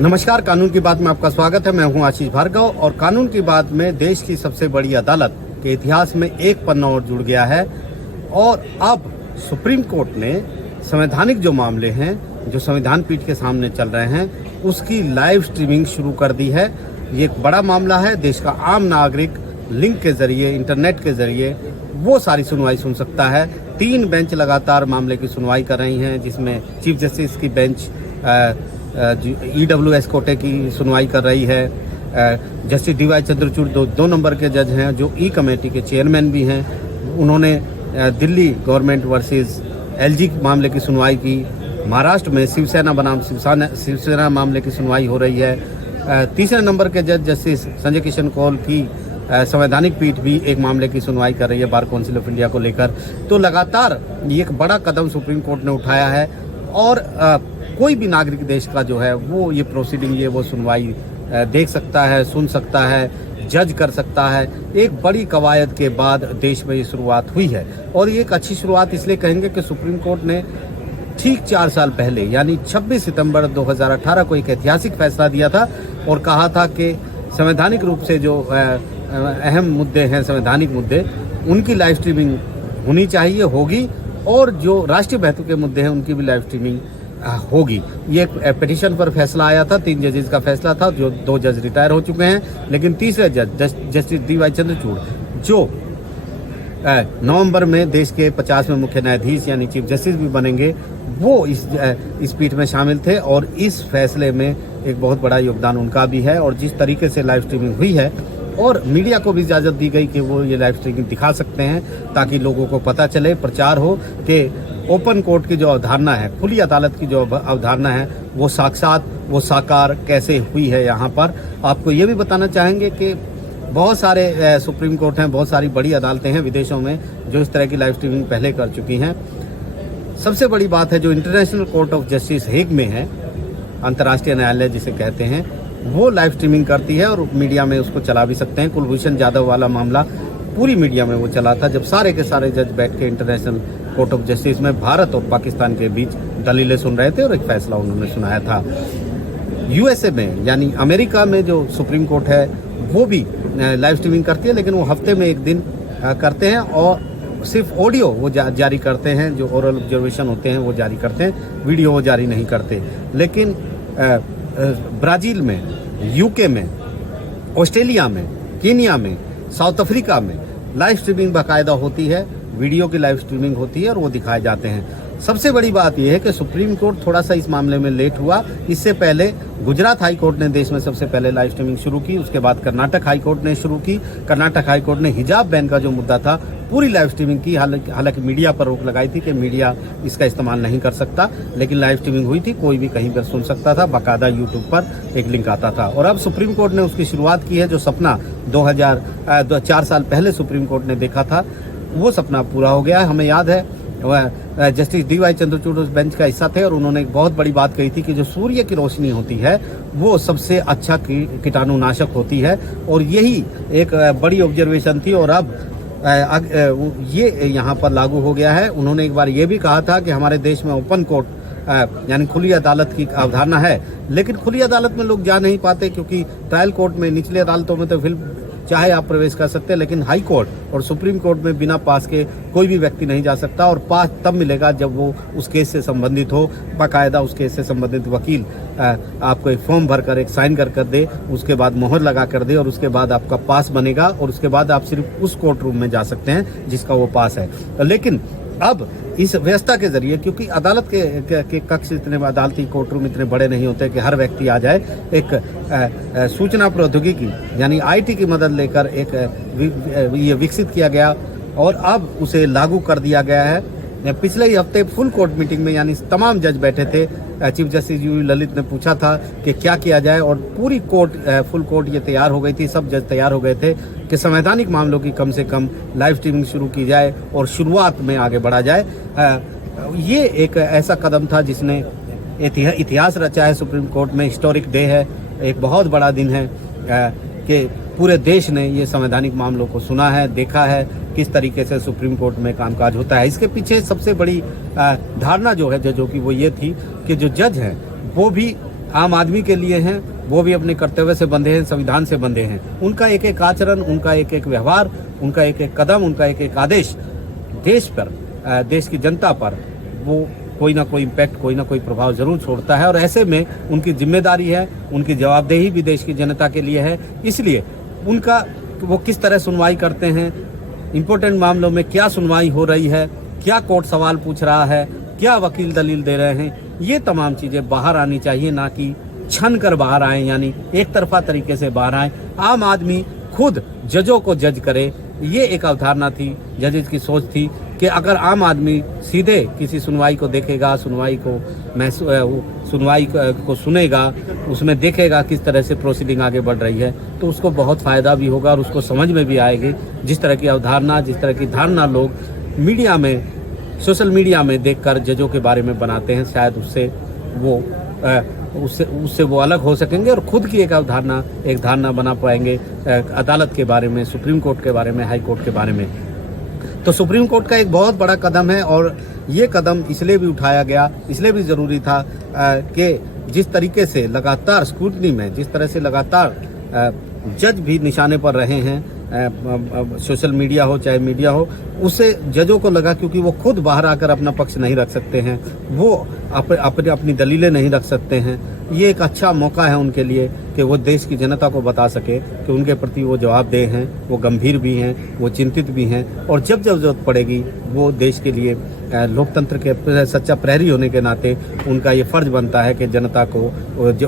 नमस्कार, कानून की बात में आपका स्वागत है। मैं हूं आशीष भार्गव और कानून की बात में देश की सबसे बड़ी अदालत के इतिहास में एक पन्ना और जुड़ गया है। और अब सुप्रीम कोर्ट ने संवैधानिक जो मामले हैं जो संविधान पीठ के सामने चल रहे हैं उसकी लाइव स्ट्रीमिंग शुरू कर दी है। ये एक बड़ा मामला है। देश का आम नागरिक लिंक के जरिए, इंटरनेट के जरिए वो सारी सुनवाई सुन सकता है। 3 बेंच लगातार मामले की सुनवाई कर रही हैं, जिसमें चीफ जस्टिस की बेंच EWS कोटे की सुनवाई कर रही है। जस्टिस DY चंद्रचूड़ 2 नंबर के जज हैं जो ई कमेटी के चेयरमैन भी हैं। उन्होंने दिल्ली गवर्नमेंट वर्सेस LG मामले की सुनवाई की। महाराष्ट्र में शिवसेना बनाम शिवसेना मामले की सुनवाई हो रही है। तीसरे नंबर के जज जस्टिस संजय किशन कौल की संवैधानिक पीठ भी एक मामले की सुनवाई कर रही है बार काउंसिल ऑफ इंडिया को लेकर। तो लगातार ये एक बड़ा कदम सुप्रीम कोर्ट ने उठाया है और कोई भी नागरिक देश का जो है वो ये प्रोसीडिंग, ये वो सुनवाई देख सकता है, सुन सकता है, जज कर सकता है। एक बड़ी कवायद के बाद देश में ये शुरुआत हुई है और ये एक अच्छी शुरुआत इसलिए कहेंगे कि सुप्रीम कोर्ट ने ठीक 4 साल पहले यानी 26 सितंबर 2018 को एक ऐतिहासिक फैसला दिया था और कहा था कि संवैधानिक रूप से जो अहम मुद्दे हैं, संवैधानिक मुद्दे, उनकी लाइव स्ट्रीमिंग होनी चाहिए, होगी, और जो राष्ट्रीय महत्व के मुद्दे हैं उनकी भी लाइव स्ट्रीमिंग होगी। ये एक पिटीशन पर फैसला आया था, 3 जजेस का फैसला था, जो 2 जज रिटायर हो चुके हैं, लेकिन तीसरे जज जस्टिस DY चंद्रचूड़ जो नवंबर में देश के 50वें मुख्य न्यायाधीश यानी चीफ जस्टिस भी बनेंगे, वो इस पीठ में शामिल थे और इस फैसले में एक बहुत बड़ा योगदान उनका भी है। और जिस तरीके से लाइव स्ट्रीमिंग हुई है और मीडिया को भी इजाज़त दी गई कि वो ये लाइव स्ट्रीमिंग दिखा सकते हैं ताकि लोगों को पता चले, प्रचार हो कि ओपन कोर्ट की जो अवधारणा है, खुली अदालत की जो अवधारणा है, वो साक्षात, वो साकार कैसे हुई है। यहाँ पर आपको ये भी बताना चाहेंगे कि बहुत सारे सुप्रीम कोर्ट हैं, बहुत सारी बड़ी अदालतें हैं विदेशों में जो इस तरह की लाइव स्ट्रीमिंग पहले कर चुकी हैं। सबसे बड़ी बात है जो international court of justice Hague में है, अंतर्राष्ट्रीय न्यायालय जिसे कहते हैं, वो लाइव स्ट्रीमिंग करती है और मीडिया में उसको चला भी सकते हैं। कुलभूषण जाधव वाला मामला पूरी मीडिया में वो चला था जब सारे के सारे जज बैठ के इंटरनेशनल कोर्ट ऑफ जस्टिस में भारत और पाकिस्तान के बीच दलीलें सुन रहे थे और एक फैसला उन्होंने सुनाया था। USA में यानी अमेरिका में जो सुप्रीम कोर्ट है वो भी लाइव स्ट्रीमिंग करती है, लेकिन वो हफ्ते में एक दिन करते हैं और सिर्फ ऑडियो वो जारी करते हैं, जो ओरल ऑब्जर्वेशन होते हैं वो जारी करते हैं, वीडियो वो जारी नहीं करते। लेकिन ब्राज़ील में, UK में, ऑस्ट्रेलिया में, केन्या में, साउथ अफ्रीका में लाइव स्ट्रीमिंग बाकायदा होती है, वीडियो की लाइव स्ट्रीमिंग होती है और वो दिखाए जाते हैं। सबसे बड़ी बात यह है कि सुप्रीम कोर्ट थोड़ा सा इस मामले में लेट हुआ। इससे पहले गुजरात हाई कोर्ट ने देश में सबसे पहले लाइव स्ट्रीमिंग शुरू की, उसके बाद कर्नाटक हाई कोर्ट ने शुरू की। कर्नाटक हाई कोर्ट ने हिजाब बैन का जो मुद्दा था पूरी लाइव स्ट्रीमिंग की, हालांकि मीडिया पर रोक लगाई थी कि मीडिया इसका इस्तेमाल नहीं कर सकता, लेकिन लाइव स्ट्रीमिंग हुई थी, कोई भी कहीं पर सुन सकता था, बाकायदा यूट्यूब पर एक लिंक आता था। और अब सुप्रीम कोर्ट ने उसकी शुरुआत की है। जो सपना 4 साल पहले सुप्रीम कोर्ट ने देखा था वो सपना पूरा हो गया है। हमें याद है जस्टिस DY चंद्रचूड़ उस बेंच का हिस्सा थे और उन्होंने एक बहुत बड़ी बात कही थी कि जो सूर्य की रोशनी होती है वो सबसे अच्छा कीटाणुनाशक होती है, और यही एक बड़ी ऑब्जर्वेशन थी और अब ये यहाँ पर लागू हो गया है। उन्होंने एक बार ये भी कहा था कि हमारे देश में ओपन कोर्ट यानी खुली अदालत की अवधारणा है, लेकिन खुली अदालत में लोग जा नहीं पाते क्योंकि ट्रायल कोर्ट में, निचली अदालतों में तो फिर चाहे आप प्रवेश कर सकते हैं, लेकिन हाई कोर्ट और सुप्रीम कोर्ट में बिना पास के कोई भी व्यक्ति नहीं जा सकता। और पास तब मिलेगा जब वो उस केस से संबंधित हो, बाकायदा उस केस से संबंधित वकील आपको एक फॉर्म भर कर, एक साइन कर दे, उसके बाद मोहर लगा कर दे और उसके बाद आपका पास बनेगा और उसके बाद आप सिर्फ उस कोर्ट रूम में जा सकते हैं जिसका वो पास है। लेकिन अब इस व्यवस्था के जरिए, क्योंकि अदालत के कक्ष इतने, अदालती कोर्ट रूम इतने बड़े नहीं होते कि हर व्यक्ति आ जाए, एक सूचना प्रौद्योगिकी यानी IT की मदद लेकर एक ये विकसित किया गया और अब उसे लागू कर दिया गया है। पिछले ही हफ्ते फुल कोर्ट मीटिंग में यानी तमाम जज बैठे थे। चीफ जस्टिस UU ललित ने पूछा था कि क्या किया जाए और पूरी कोर्ट, फुल कोर्ट ये तैयार हो गई थी, सब जज तैयार हो गए थे कि संवैधानिक मामलों की कम से कम लाइव स्ट्रीमिंग शुरू की जाए और शुरुआत में आगे बढ़ा जाए। ये एक ऐसा कदम था जिसने इतिहास रचा है सुप्रीम कोर्ट में। हिस्टोरिक डे है, एक बहुत बड़ा दिन है कि पूरे देश ने ये संवैधानिक मामलों को सुना है, देखा है किस तरीके से सुप्रीम कोर्ट में कामकाज होता है। इसके पीछे सबसे बड़ी धारणा जो है जजों की वो ये थी कि जो जज हैं वो भी आम आदमी के लिए हैं, वो भी अपने कर्तव्य से बंधे हैं, संविधान से बंधे हैं। उनका एक एक आचरण, उनका एक एक व्यवहार, उनका एक एक कदम, उनका एक एक आदेश देश पर, देश की जनता पर वो कोई ना कोई इम्पैक्ट, कोई ना कोई प्रभाव जरूर छोड़ता है। और ऐसे में उनकी जिम्मेदारी है, उनकी जवाबदेही भी देश की जनता के लिए है। इसलिए उनका वो किस तरह सुनवाई करते हैं, इम्पोर्टेंट मामलों में क्या सुनवाई हो रही है, क्या कोर्ट सवाल पूछ रहा है, क्या वकील दलील दे रहे हैं, ये तमाम चीज़ें बाहर आनी चाहिए, ना कि छन कर बाहर आए, यानी एक तरफा तरीके से बाहर आए। आम आदमी खुद जजों को जज करे, ये एक अवधारणा थी, जजेस की सोच थी कि अगर आम आदमी सीधे किसी सुनवाई को देखेगा, सुनवाई को सुनेगा, उसमें देखेगा किस तरह से प्रोसीडिंग आगे बढ़ रही है, तो उसको बहुत फ़ायदा भी होगा और उसको समझ में भी आएगी। जिस तरह की अवधारणा, जिस तरह की धारणा लोग मीडिया में, सोशल मीडिया में देखकर जजों के बारे में बनाते हैं, शायद उससे वो अलग हो सकेंगे और खुद की एक धारणा बना पाएंगे अदालत के बारे में, सुप्रीम कोर्ट के बारे में, हाई कोर्ट के बारे में। तो सुप्रीम कोर्ट का एक बहुत बड़ा कदम है और ये कदम इसलिए भी उठाया गया, इसलिए भी ज़रूरी था कि जिस तरीके से लगातार स्क्रूटनी में, जिस तरह से लगातार जज भी निशाने पर रहे हैं, सोशल मीडिया हो चाहे मीडिया हो, उससे जजों को लगा, क्योंकि वो खुद बाहर आकर अपना पक्ष नहीं रख सकते हैं, वो अपनी दलीलें नहीं रख सकते हैं, ये एक अच्छा मौका है उनके लिए कि वो देश की जनता को बता सके कि उनके प्रति वो जवाबदेह हैं, वो गंभीर भी हैं, वो चिंतित भी हैं, और जब जब जरूरत पड़ेगी वो देश के लिए लोकतंत्र के सच्चा प्रहरी होने के नाते उनका ये फर्ज बनता है कि जनता को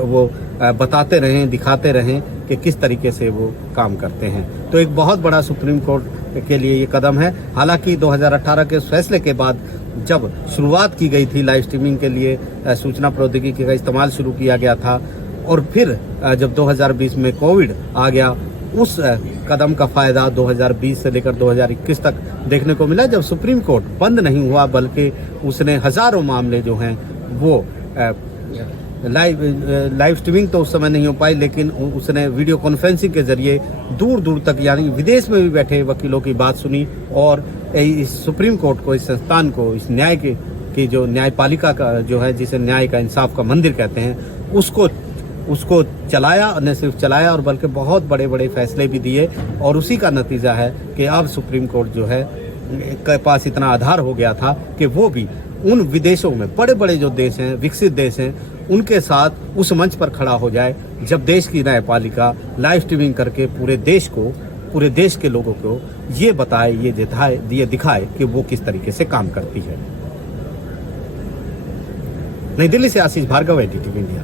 वो बताते रहें, दिखाते रहें कि किस तरीके से वो काम करते हैं। तो एक बहुत बड़ा सुप्रीम कोर्ट के लिए ये कदम है। हालांकि 2018 के फैसले के बाद जब शुरुआत की गई थी लाइव स्ट्रीमिंग के लिए, सूचना प्रौद्योगिकी का इस्तेमाल शुरू किया गया था, और फिर जब 2020 में कोविड आ गया, उस कदम का फायदा 2020 से लेकर 2021 तक देखने को मिला, जब सुप्रीम कोर्ट बंद नहीं हुआ, बल्कि उसने हजारों मामले जो हैं वो लाइव स्ट्रीमिंग तो उस समय नहीं हो पाई, लेकिन उसने वीडियो कॉन्फ्रेंसिंग के जरिए दूर दूर तक, यानी विदेश में भी बैठे वकीलों की बात सुनी, और इस सुप्रीम कोर्ट को, इस संस्थान को, इस न्याय की जो न्यायपालिका का जो है, जिसे न्याय का, इंसाफ का मंदिर कहते हैं, उसको चलाया, और न सिर्फ चलाया और बल्कि बहुत बड़े बड़े फैसले भी दिए। और उसी का नतीजा है कि अब सुप्रीम कोर्ट जो है के पास इतना आधार हो गया था कि वो भी उन विदेशों में, बड़े बड़े जो देश हैं, विकसित देश हैं, उनके साथ उस मंच पर खड़ा हो जाए जब देश की न्यायपालिका लाइव स्ट्रीमिंग करके पूरे देश के लोगों को ये बताए, ये दिखाए कि वो किस तरीके से काम करती है। नई दिल्ली से आशीष भार्गव, NDTV इंडिया।